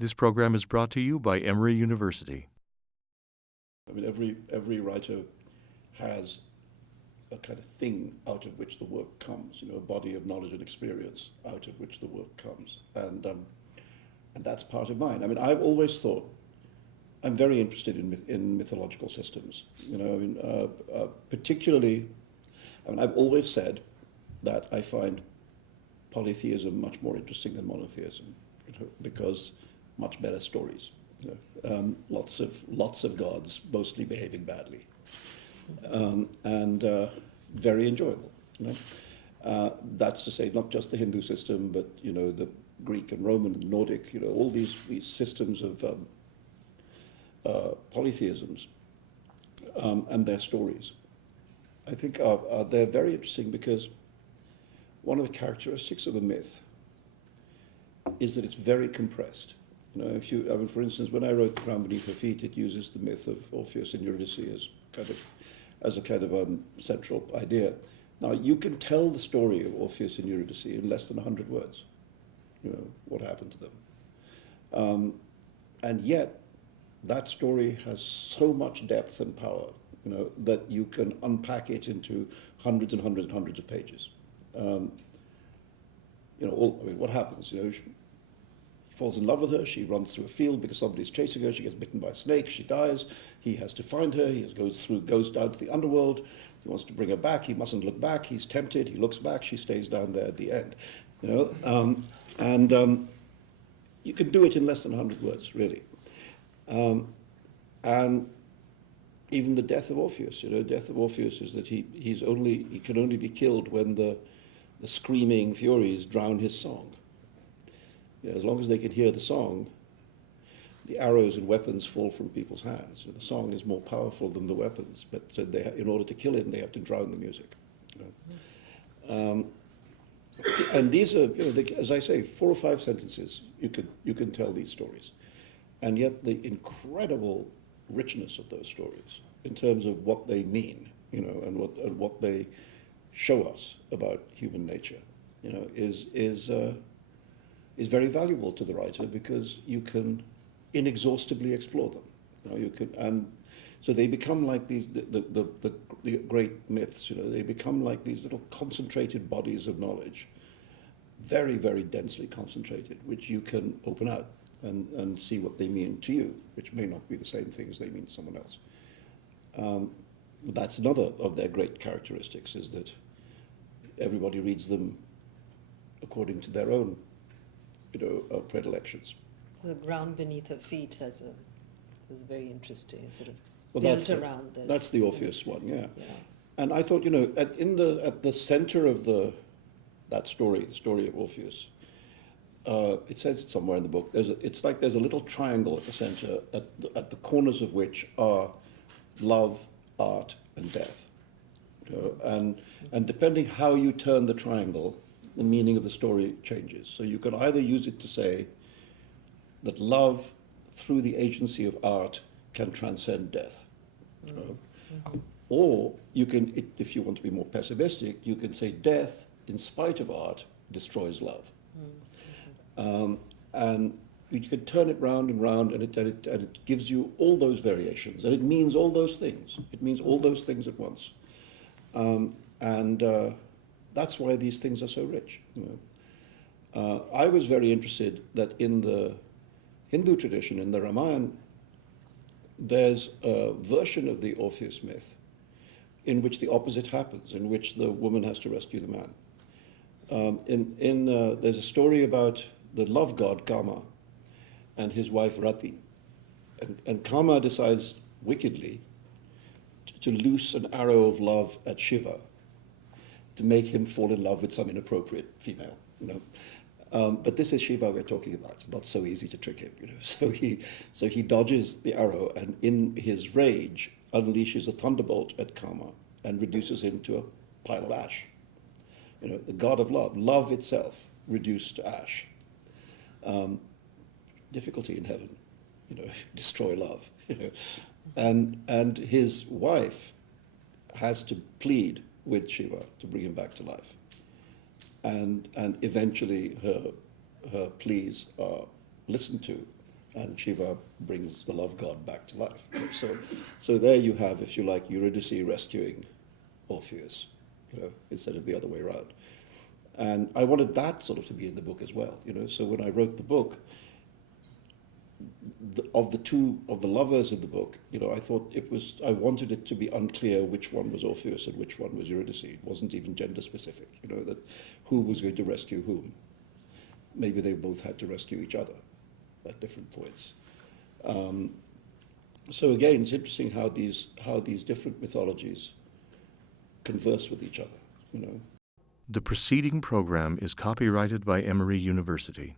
This program is brought to you by Emory University. I mean, every writer has a kind of thing out of which the work comes, a body of knowledge and experience out of which the work comes. And that's part of mine. I mean, I've always thought, I'm very interested in mythological systems, particularly, I've always said that I find polytheism much more interesting than monotheism, because much better stories. Lots of gods, mostly behaving badly, and very enjoyable. That's to say, not just the Hindu system, but the Greek and Roman and Nordic. All these systems of polytheisms and their stories. I think they're very interesting because one of the characteristics of a myth is that it's very compressed. For instance, when I wrote The Ground Beneath Her Feet, it uses the myth of Orpheus and Eurydice as a kind of central idea. Now, you can tell the story of Orpheus and Eurydice in less than 100 words, what happened to them. And yet, that story has so much depth and power, that you can unpack it into hundreds and hundreds and hundreds of pages. What happens? She falls in love with her. She runs through a field because somebody's chasing her. She gets bitten by a snake. She dies. He has to find her. He goes down to the underworld. He wants to bring her back. He mustn't look back. He's tempted. He looks back. She stays down there at the end. You can do it in less than 100 words, really. And even the death of Orpheus, death of Orpheus is that he can only be killed when the screaming Furies drown his song. As long as they can hear the song, the arrows and weapons fall from people's hands. The song is more powerful than the weapons, but in order to kill him, they have to drown the music. And these are, as I say, 4 or 5 sentences. You can tell these stories, and yet the incredible richness of those stories in terms of what they mean, and what they show us about human nature, is very valuable to the writer because you can inexhaustibly explore them. And so they become like these the great myths. They become like these little concentrated bodies of knowledge, very, very densely concentrated, which you can open out and see what they mean to you, which may not be the same thing as they mean to someone else. That's another of their great characteristics, is that everybody reads them according to their own predilections. The Ground Beneath Her Feet is very interesting, sort of built around this. That's the Orpheus one, yeah. And I thought, at the center of that story, the story of Orpheus, it says it somewhere in the book. It's like there's a little triangle at the center, at the corners of which are love, art, and death. And depending how you turn the triangle, the meaning of the story changes. So you can either use it to say that love, through the agency of art, can transcend death. Or you can, if you want to be more pessimistic, you can say death, in spite of art, destroys love. And you can turn it round and round, and it gives you all those variations, and it means all those things. It means all those things at once. That's why these things are so rich. I was very interested that in the Hindu tradition, in the Ramayana, there's a version of the Orpheus myth in which the opposite happens, in which the woman has to rescue the man. There's a story about the love god Kama and his wife Rati. And Kama decides wickedly to loose an arrow of love at Shiva to make him fall in love with some inappropriate female. But this is Shiva we're talking about. It's not so easy to trick him. So he dodges the arrow, and in his rage unleashes a thunderbolt at Kama and reduces him to a pile of ash. The god of love, love itself reduced to ash. Difficulty in heaven, destroy love. And his wife has to plead with Shiva to bring him back to life. And eventually her pleas are listened to, and Shiva brings the love god back to life. So there you have, if you like, Eurydice rescuing Orpheus, instead of the other way around. And I wanted that sort of to be in the book as well, So when I wrote the book, of the lovers in the book, I thought I wanted it to be unclear which one was Orpheus and which one was Eurydice. It wasn't even gender specific, that who was going to rescue whom. Maybe they both had to rescue each other at different points. So again, it's interesting how these different mythologies converse with each other, The preceding program is copyrighted by Emory University.